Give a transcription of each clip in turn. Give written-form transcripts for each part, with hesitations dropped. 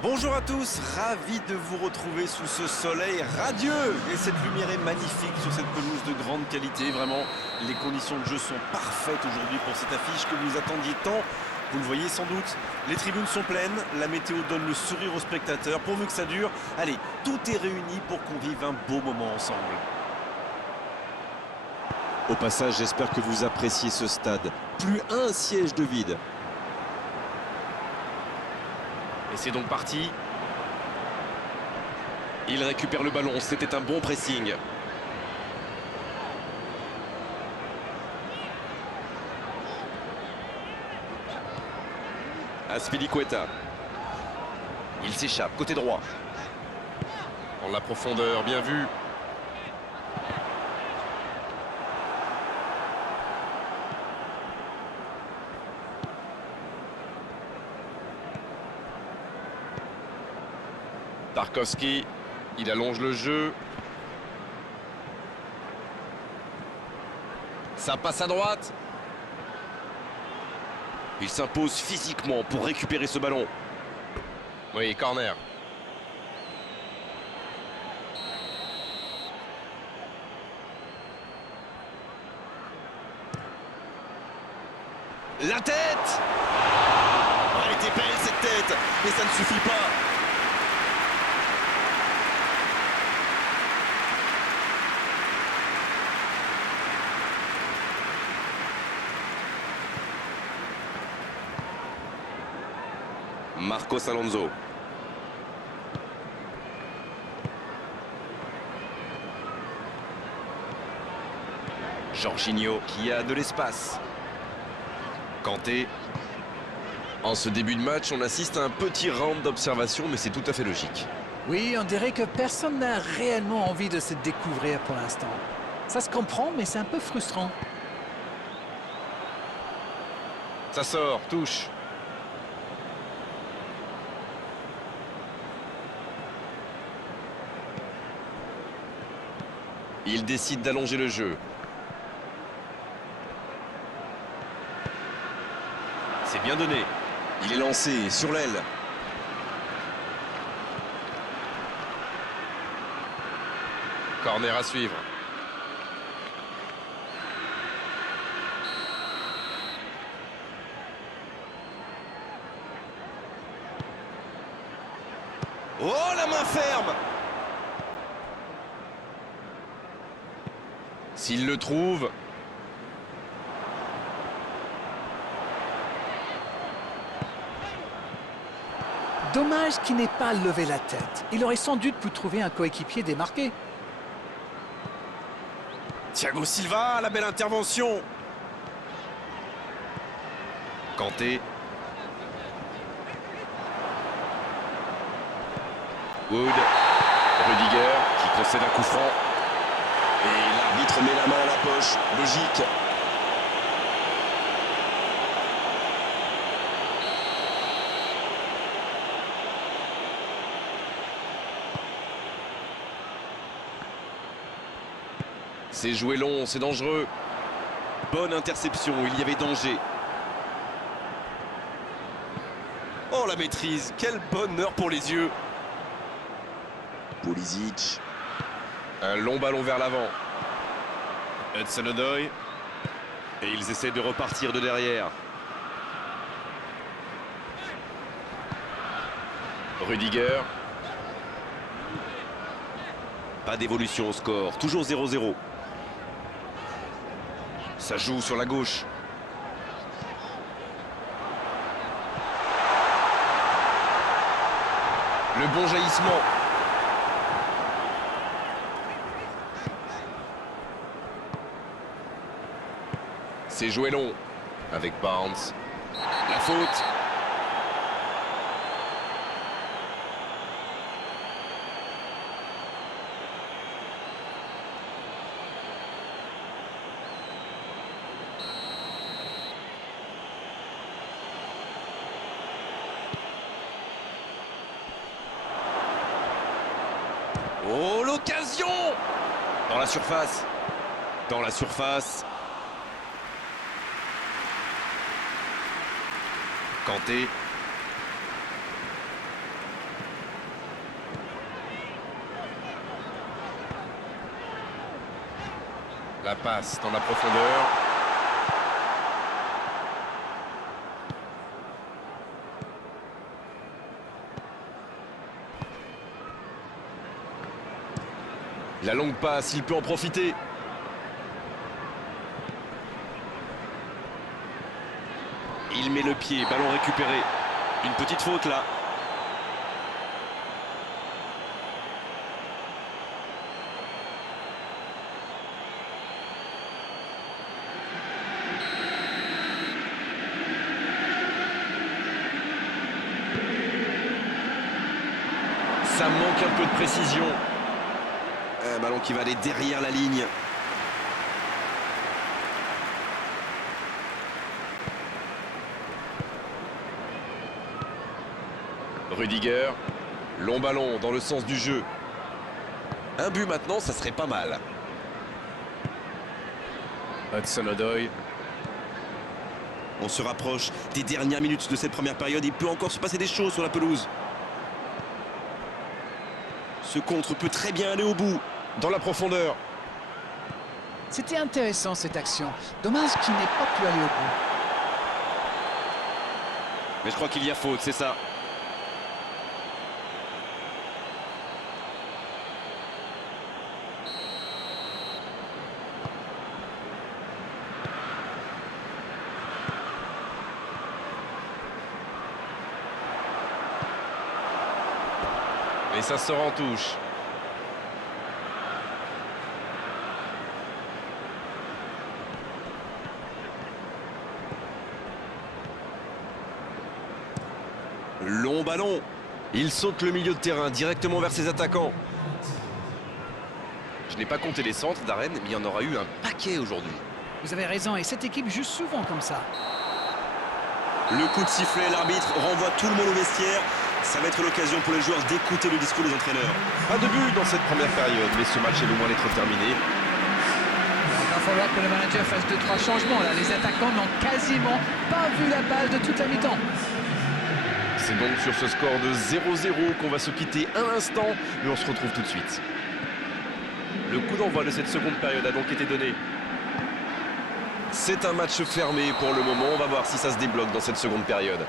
Bonjour à tous, ravi de vous retrouver sous ce soleil radieux. Et cette lumière est magnifique sur cette pelouse de grande qualité. Vraiment, les conditions de jeu sont parfaites aujourd'hui pour cette affiche que vous attendiez tant. Vous le voyez sans doute, les tribunes sont pleines, la météo donne le sourire aux spectateurs. Pourvu que ça dure, allez, tout est réuni pour qu'on vive un beau moment ensemble. Au passage, j'espère que vous appréciez ce stade. Plus un siège de vide. Et c'est donc parti. Il récupère le ballon, c'était un bon pressing. Azpilicueta. Il s'échappe, côté droit. En la profondeur, bien vu. Tarkowski, il allonge le jeu. Ça passe à droite. Il s'impose physiquement pour récupérer ce ballon. Oui, corner. La tête! Elle était belle cette tête, mais ça ne suffit pas. Marcos Alonso. Jorginho qui a de l'espace. Kanté. En ce début de match, on assiste à un petit round d'observation, mais c'est tout à fait logique. Oui, on dirait que personne n'a réellement envie de se découvrir pour l'instant. Ça se comprend, mais c'est un peu frustrant. Ça sort, touche. Il décide d'allonger le jeu. C'est bien donné. Il est lancé sur l'aile. Corner à suivre. Oh, la main ferme! S'il le trouve... Dommage qu'il n'ait pas levé la tête. Il aurait sans doute pu trouver un coéquipier démarqué. Thiago Silva, la belle intervention. Kanté. Wood. Rudiger qui concède un coup franc. Et l'arbitre met la main à la poche. Logique. C'est joué long, c'est dangereux. Bonne interception, il y avait danger. Oh, la maîtrise, quel bonheur pour les yeux. Pulisic. Un long ballon vers l'avant. Hudson-Odoi. Et ils essaient de repartir de derrière. Rudiger. Pas d'évolution au score, toujours 0-0. Ça joue sur la gauche. Le bon jaillissement. C'est joué long avec Barnes. La faute. Oh, l'occasion! Dans la surface. Dans la surface. Kanté. La passe dans la profondeur. La longue passe, il peut en profiter. Il met le pied, ballon récupéré. Une petite faute là. Ça manque un peu de précision. Un ballon qui va aller derrière la ligne. Rudiger, long ballon dans le sens du jeu. Un but maintenant, ça serait pas mal. Hudson-Odoi. On se rapproche des dernières minutes de cette première période. Il peut encore se passer des choses sur la pelouse. Ce contre peut très bien aller au bout. Dans la profondeur. C'était intéressant cette action. Dommage qu'il n'ait pas pu aller au bout. Mais je crois qu'il y a faute, c'est ça. Et ça sort en touche. Long ballon. Il saute le milieu de terrain directement vers ses attaquants. Je n'ai pas compté les centres d'Arène, mais il y en aura eu un paquet aujourd'hui. Vous avez raison, et cette équipe joue souvent comme ça. Le coup de sifflet, l'arbitre renvoie tout le monde au vestiaire. Ça va être l'occasion pour les joueurs d'écouter le discours des entraîneurs. Pas de but dans cette première période, mais ce match est loin d'être terminé. Il va falloir que le manager fasse 2-3 changements. Là, les attaquants n'ont quasiment pas vu la balle de toute la mi-temps. C'est donc sur ce score de 0-0 qu'on va se quitter un instant, mais on se retrouve tout de suite. Le coup d'envoi de cette seconde période a donc été donné. C'est un match fermé pour le moment. On va voir si ça se débloque dans cette seconde période.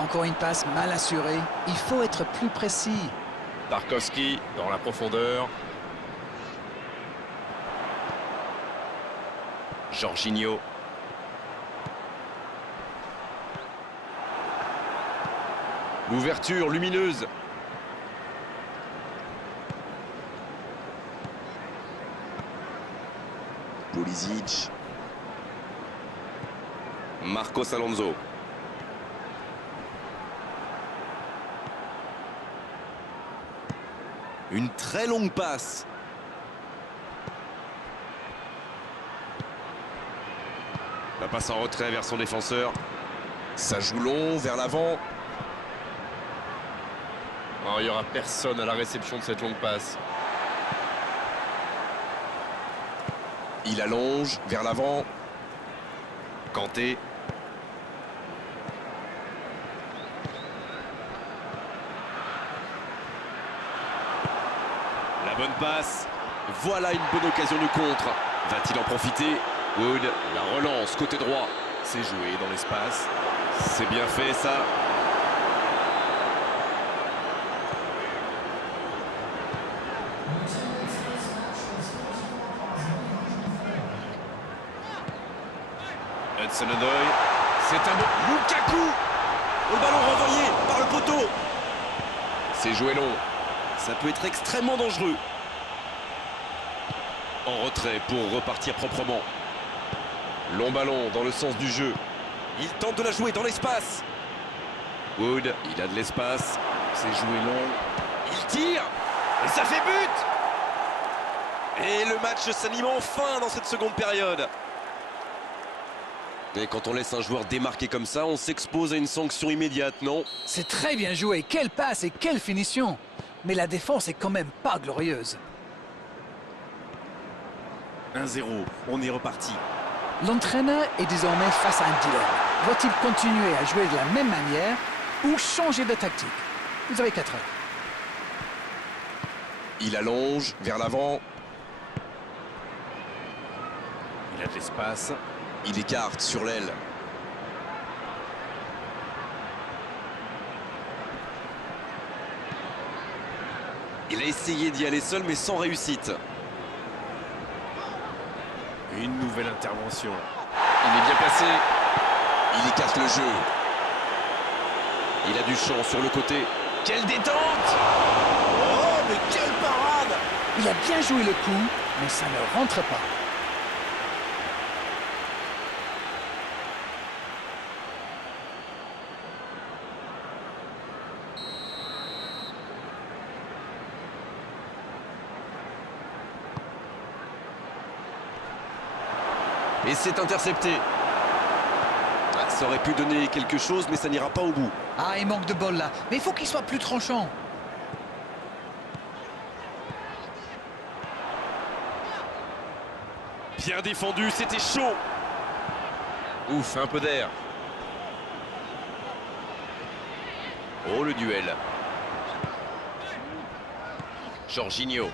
Encore une passe mal assurée. Il faut être plus précis. Tarkowski dans la profondeur. Jorginho. L'ouverture lumineuse. Pulisic. Marcos Alonso. Une très longue passe. La passe en retrait vers son défenseur. Ça joue long vers l'avant. Oh, il n'y aura personne à la réception de cette longue passe. Il allonge vers l'avant. Kanté. La bonne passe. Voilà une bonne occasion de contre. Va-t-il en profiter? Wood, la relance côté droit. C'est joué dans l'espace. C'est bien fait ça. Hudson-Odoi. C'est un bon... Lukaku. Le ballon renvoyé par le poteau. C'est joué long. Ça peut être extrêmement dangereux. En retrait pour repartir proprement. Long ballon dans le sens du jeu. Il tente de la jouer dans l'espace. Wood, il a de l'espace. C'est joué long. Il tire. Et ça fait but. Et le match s'anime enfin dans cette seconde période. Et quand on laisse un joueur démarquer comme ça, on s'expose à une sanction immédiate, non? C'est très bien joué. Quelle passe et quelle finition. Mais la défense est quand même pas glorieuse. 1-0, on est reparti. L'entraîneur est désormais face à un dilemme. Doit-il continuer à jouer de la même manière ou changer de tactique? Vous avez 4 heures. Il allonge vers l'avant. Il a de l'espace. Il écarte sur l'aile. Il a essayé d'y aller seul mais sans réussite. Une nouvelle intervention. Il est bien placé. Il écarte le jeu. Il a du champ sur le côté. Quelle détente! Oh, mais quelle parade! Il a bien joué le coup, mais ça ne rentre pas. Et c'est intercepté. Ah, ça aurait pu donner quelque chose, mais ça n'ira pas au bout. Ah, il manque de bol là. Mais il faut qu'il soit plus tranchant. Bien défendu, c'était chaud. Ouf, un peu d'air. Oh, le duel. Jorginho.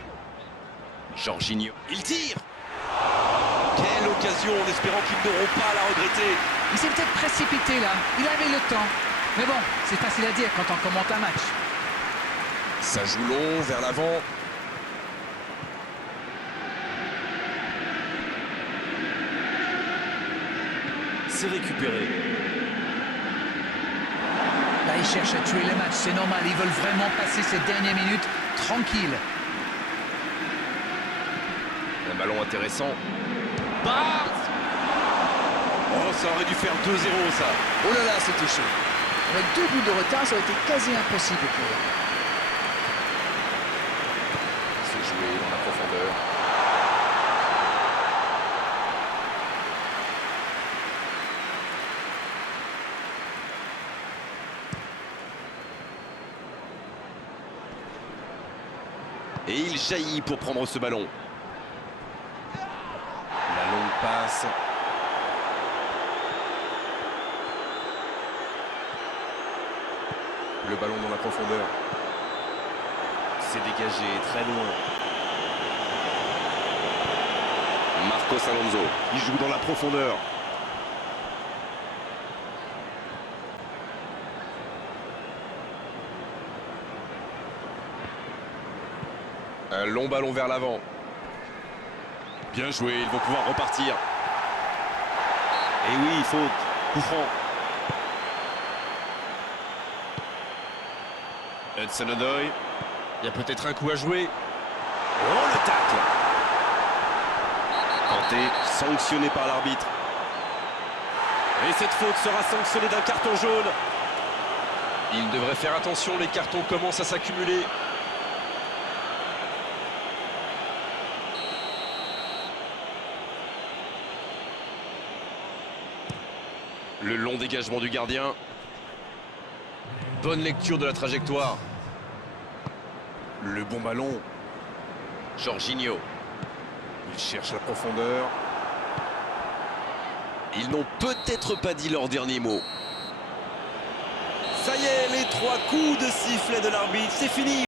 Il tire. Quelle occasion, en espérant qu'ils n'auront pas à la regretter. Il s'est peut-être précipité là. Il avait le temps. Mais bon, c'est facile à dire quand on commente un match. Ça joue long vers l'avant. C'est récupéré. Là, ils cherchent à tuer le match. C'est normal. Ils veulent vraiment passer ces dernières minutes tranquilles. Un ballon intéressant. Bars! Oh, ça aurait dû faire 2-0, ça. Oh là là, c'était chaud. Avec 2 buts de retard, ça aurait été quasi impossible pour eux. C'est joué dans la profondeur. Et il jaillit pour prendre ce ballon. La longue passe. Le ballon dans la profondeur. C'est dégagé très loin. Marcos Alonso. Il joue dans la profondeur. Un long ballon vers l'avant. Bien joué, ils vont pouvoir repartir. Et oui, faute. Coup franc. Hudson-Odoi. Il y a peut-être un coup à jouer. Oh, le tacle. Tenté, sanctionné par l'arbitre. Et cette faute sera sanctionnée d'un carton jaune. Il devrait faire attention, les cartons commencent à s'accumuler. Le long dégagement du gardien. Bonne lecture de la trajectoire. Le bon ballon. Jorginho. Il cherche la profondeur. Ils n'ont peut-être pas dit leur dernier mot. Ça y est, les 3 coups de sifflet de l'arbitre, c'est fini.